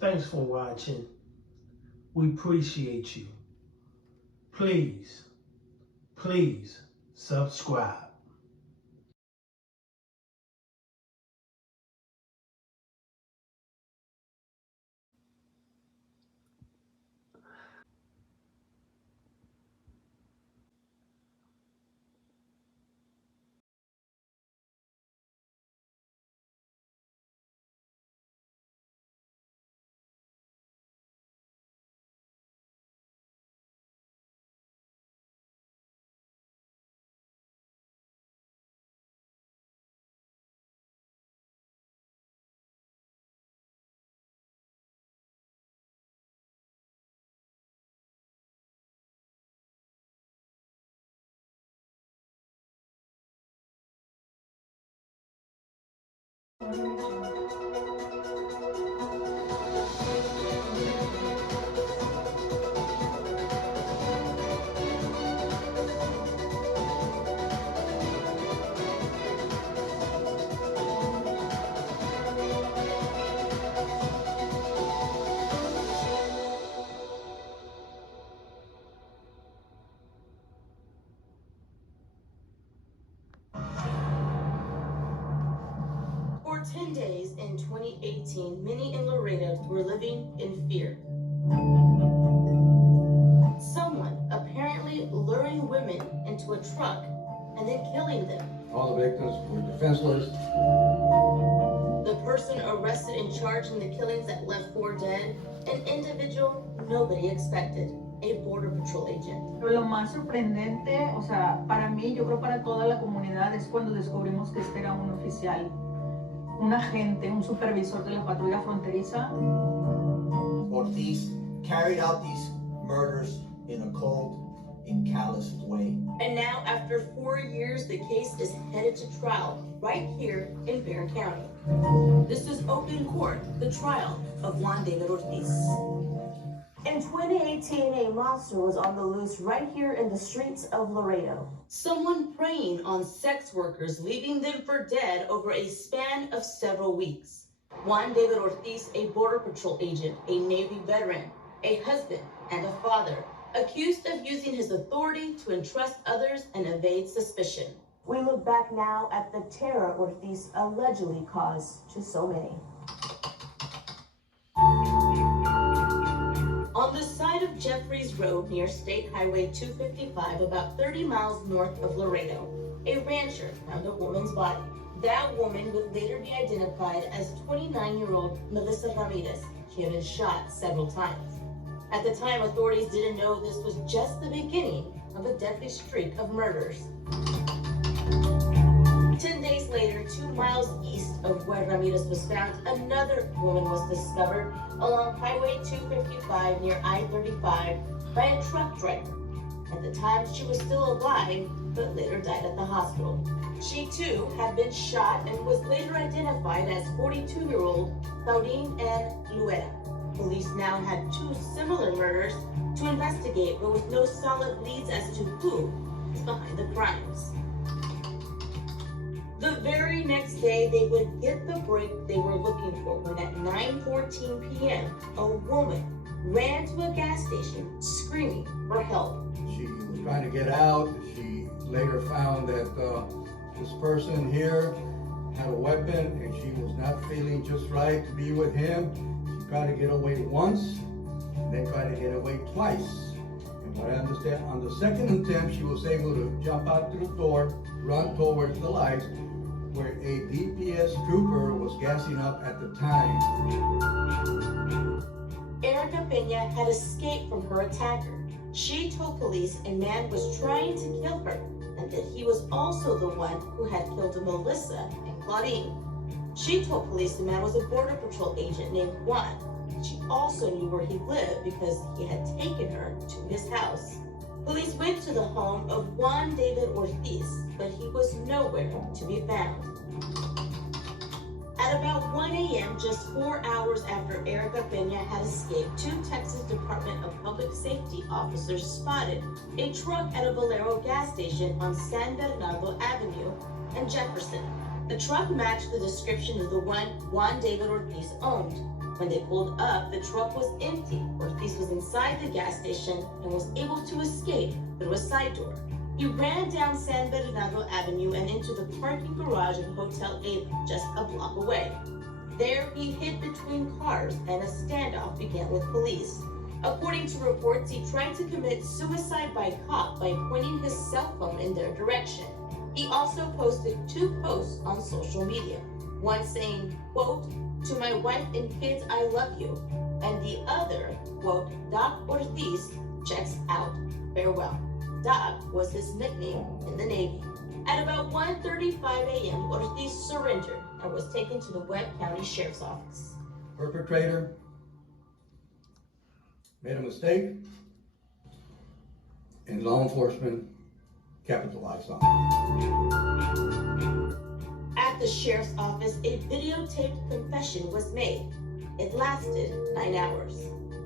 Thanks for watching. We appreciate you. Please subscribe. For 10 days in 2018, many in Laredo were living in fear. Someone apparently luring women into a truck and then killing them. All the victims were defenseless. The person arrested and charged in the killings that left 4 dead, an individual nobody expected, a Border Patrol agent. Pero lo más sorprendente, o sea, para mí, yo creo para toda la comunidad, es cuando descubrimos que este era un oficial, un agente, un supervisor de la patrulla fronteriza. Ortiz carried out these murders in a cold and callous way. And now, after 4 years, the case is headed to trial right here in Barron County. This is open court, the trial of Juan David Ortiz. In 2018, a monster was on the loose right here in the streets of Laredo. Someone preying on sex workers, leaving them for dead over a span of several weeks. Juan David Ortiz, a Border Patrol agent, a Navy veteran, a husband, and a father, accused of using his authority to entrust others and evade suspicion. We look back now at the terror Ortiz allegedly caused to so many. On the side of Jeffries Road near State Highway 255, about 30 miles north of Laredo, a rancher found a woman's body. That woman would later be identified as 29-year-old Melissa Ramirez. She had been shot several times. At the time, authorities didn't know this was just the beginning of a deadly streak of murders. 10 days later, 2 miles east of where Ramirez was found, another woman was discovered along Highway 255 near I-35 by a truck driver. At the time, she was still alive, but later died at the hospital. She too had been shot and was later identified as 42-year-old Claudine N. Luera. Police now had 2 similar murders to investigate, but with no solid leads as to who is behind the crimes. The very next day, they would get the break they were looking for when at 9:14 p.m., a woman ran to a gas station screaming for help. She was trying to get out. She later found that this person here had a weapon and she was not feeling just right to be with him. She tried to get away once, and then tried to get away twice. And what I understand, on the second attempt, she was able to jump out through the door, run towards the lights, where a DPS trooper was gassing up at the time. Erica Peña had escaped from her attacker. She told police a man was trying to kill her and that he was also the one who had killed Melissa and Claudine. She told police the man was a Border Patrol agent named Juan. She also knew where he lived because he had taken her to his house. Police went to the home of Juan David Ortiz, but he was nowhere to be found. At about 1 a.m., just 4 hours after Erica Peña had escaped, 2 Texas Department of Public Safety officers spotted a truck at a Valero gas station on San Bernardo Avenue and Jefferson. The truck matched the description of the one Juan David Ortiz owned. When they pulled up, the truck was empty. Ortiz was inside the gas station and was able to escape through a side door. He ran down San Bernardo Avenue and into the parking garage of Hotel A just a block away. There, he hid between cars and a standoff began with police. According to reports, he tried to commit suicide by cop by pointing his cell phone in their direction. He also posted 2 posts on social media, one saying, quote, "To my wife and kids, I love you," and the other, quote, "Doc Ortiz checks out, farewell." Doc was his nickname in the Navy. At about 1:35 a.m., Ortiz surrendered and was taken to the Webb County Sheriff's Office. Perpetrator made a mistake, and law enforcement capitalized on it. At the sheriff's office, a videotaped confession was made. It lasted 9 hours.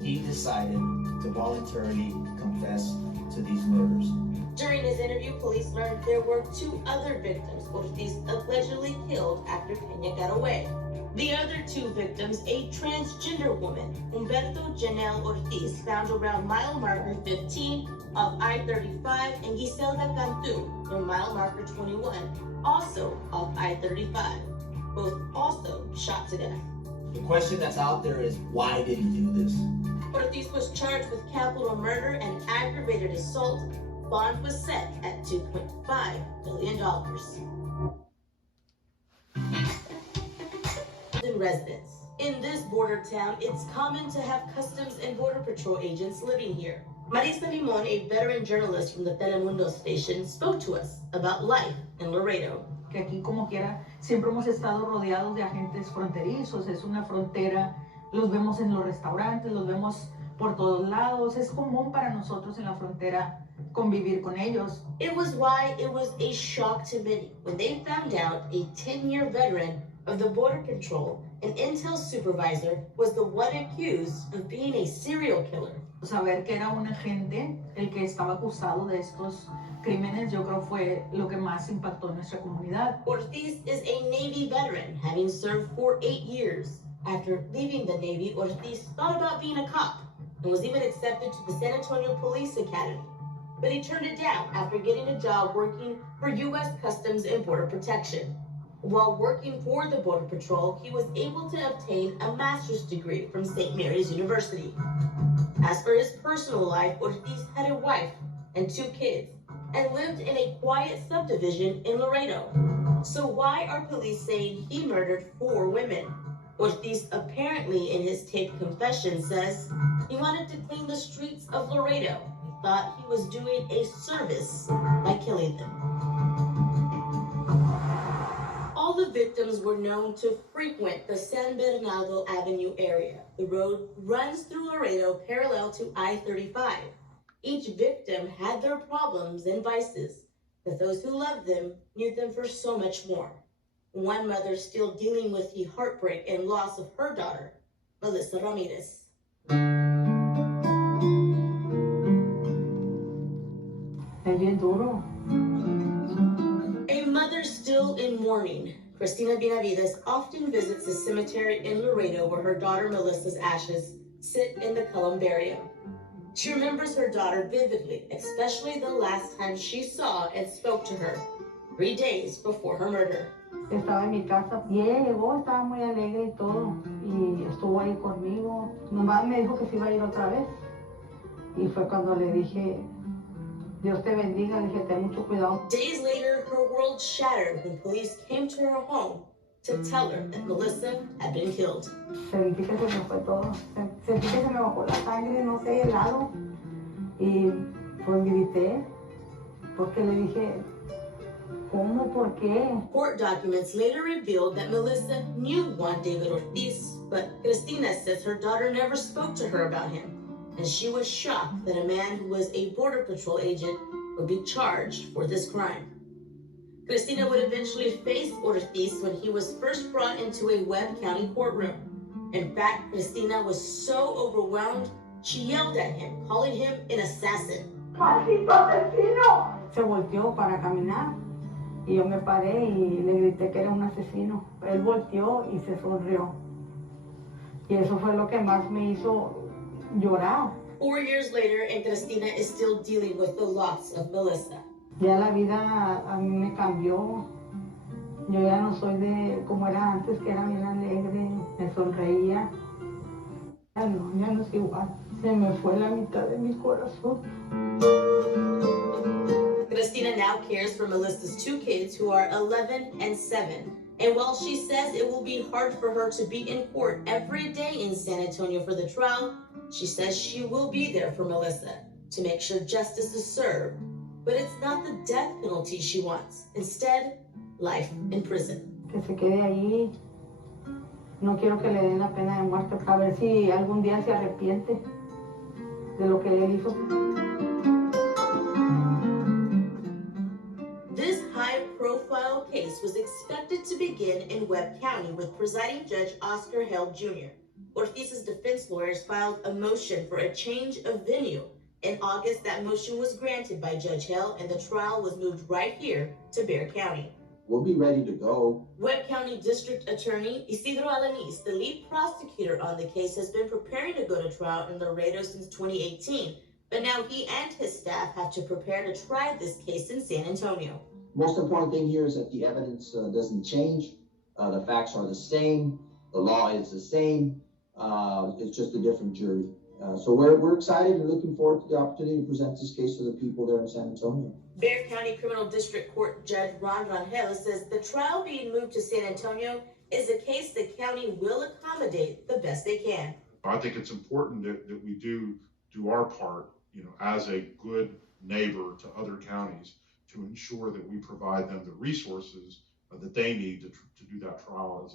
He decided to voluntarily confess to these murders. During his interview, police learned there were 2 other victims Ortiz allegedly killed after Peña got away. The other 2 victims, a transgender woman, Humberto Janelle Ortiz, found around mile marker 15 of I-35, and Giselda Cantu near mile marker 21, also off I-35, both also shot to death. The question that's out there is, why did he do this? Ortiz was charged with capital murder and aggravated assault. Bond was set at $2.5 million. Residents. In this border town, it's common to have Customs and Border Patrol agents living here. Marisa Limon, a veteran journalist from the Telemundo station, spoke to us about life in Laredo. Que aquí como quiera siempre hemos estado rodeados de agentes fronterizos, es una frontera, los vemos en los restaurantes, los vemos por todos lados, es común para nosotros en la frontera convivir con ellos. It was why it was a shock to many when they found out a 10-year veteran of the Border Patrol, an intel supervisor, was the one accused of being a serial killer. Saber que era un agente el que estaba acusado de estos crímenes, yo creo fue lo que más impactó en nuestra comunidad. Ortiz is a Navy veteran, having served for 8 years. After leaving the Navy, Ortiz thought about being a cop and was even accepted to the San Antonio Police Academy. But he turned it down after getting a job working for U.S. Customs and Border Protection. While working for the Border Patrol, he was able to obtain a master's degree from St. Mary's University. As for his personal life, Ortiz had a wife and 2 kids and lived in a quiet subdivision in Laredo. So why are police saying he murdered 4 women? Ortiz apparently in his taped confession says he wanted to clean the streets of Laredo. He thought he was doing a service by killing them. All the victims were known to frequent the San Bernardo Avenue area. The road runs through Laredo parallel to I-35. Each victim had their problems and vices, but those who loved them knew them for so much more. One mother still dealing with the heartbreak and loss of her daughter, Melissa Ramirez. Es bien duro. A mother still in mourning, Cristina Benavides often visits the cemetery in Laredo where her daughter Melissa's ashes sit in the columbarium. She remembers her daughter vividly, especially the last time she saw and spoke to her, 3 days before her murder. Estaba en mi casa y ella llegó, estaba muy alegre y todo, y estuvo ahí conmigo. Nomás me dijo que se iba a ir otra vez. Y fue cuando le dije, Dios te bendiga, le dije, ten mucho cuidado. Days later, her world shattered when police came to her home to tell her that Melissa had been killed. Sentí que se me fue todo, sentí que se me bajó la sangre, no sé, helado. Y pues grité, porque le dije, ¿cómo? ¿Por qué? Court documents later revealed that Melissa knew Juan David Ortiz, but Cristina says her daughter never spoke to her about him, and she was shocked that a man who was a Border Patrol agent would be charged for this crime. Cristina would eventually face Ortiz when he was first brought into a Webb County courtroom. In fact, Cristina was so overwhelmed, she yelled at him, calling him an assassin. ¡Maldito asesino! Se volteó para caminar y yo me paré y le grité que era un asesino. Él volteó y se sonrió. Y eso fue lo que más me hizo llorar. 4 years later, and Cristina is still dealing with the loss of Melissa. Ya la vida a mí me cambió. Yo ya no soy de como era antes, que era bien alegre, me sonreía. Ya no es igual. Se me fue la mitad de mi corazón. Cristina now cares for Melissa's 2 kids who are 11 and 7. And while she says it will be hard for her to be in court every day in San Antonio for the trial, she says she will be there for Melissa to make sure justice is served. But it's not the death penalty she wants. Instead, life in prison. Que se quede ahí. No quiero que le den la pena de muerte. A ver si algún día se arrepiente de lo que él hizo. This high-profile case was expected to begin in Webb County with presiding judge Oscar Held Jr. Ortiz's defense lawyers filed a motion for a change of venue. In August, that motion was granted by Judge Held, and the trial was moved right here to Bexar County. We'll be ready to go. Webb County District Attorney Isidro Alanis, the lead prosecutor on the case, has been preparing to go to trial in Laredo since 2018. But now he and his staff have to prepare to try this case in San Antonio. Most important thing here is that the evidence doesn't change. The facts are the same. The law is the same. It's just a different jury. So we're excited and looking forward to the opportunity to present this case to the people there in San Antonio. Bexar County Criminal District Court Judge Juan says the trial being moved to San Antonio is a case the county will accommodate the best they can. I think it's important that we do our part, as a good neighbor to other counties, to ensure that we provide them the resources that they need to do that trial as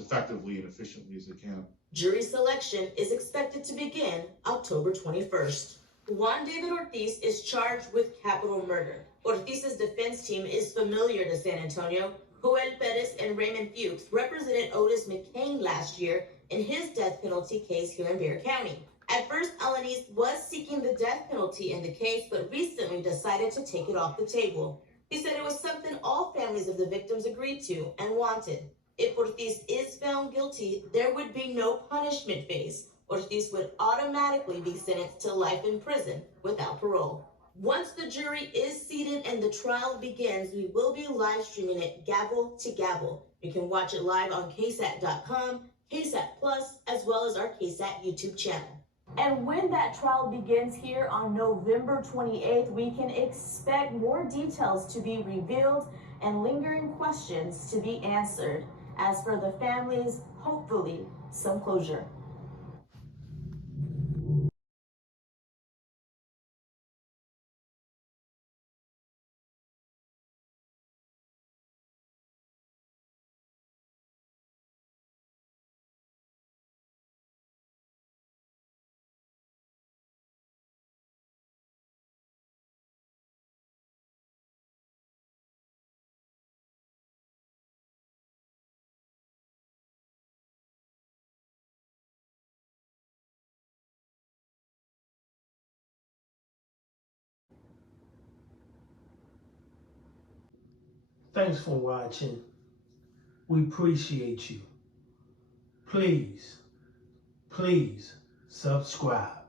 effectively and efficiently as they can. Jury selection is expected to begin October 21st. Juan David Ortiz is charged with capital murder. Ortiz's defense team is familiar to San Antonio. Joel Perez and Raymond Fuchs represented Otis McCain last year in his death penalty case here in Bexar County. At first, Alanis was seeking the death penalty in the case, but recently decided to take it off the table. He said it was something all families of the victims agreed to and wanted. If Ortiz is found guilty, there would be no punishment phase. Ortiz would automatically be sentenced to life in prison without parole. Once the jury is seated and the trial begins, we will be live streaming it gavel to gavel. You can watch it live on ksat.com, KSAT Plus, as well as our KSAT YouTube channel. And when that trial begins here on November 28th, we can expect more details to be revealed and lingering questions to be answered. As for the families, hopefully some closure. Thanks for watching. We appreciate you. Please subscribe.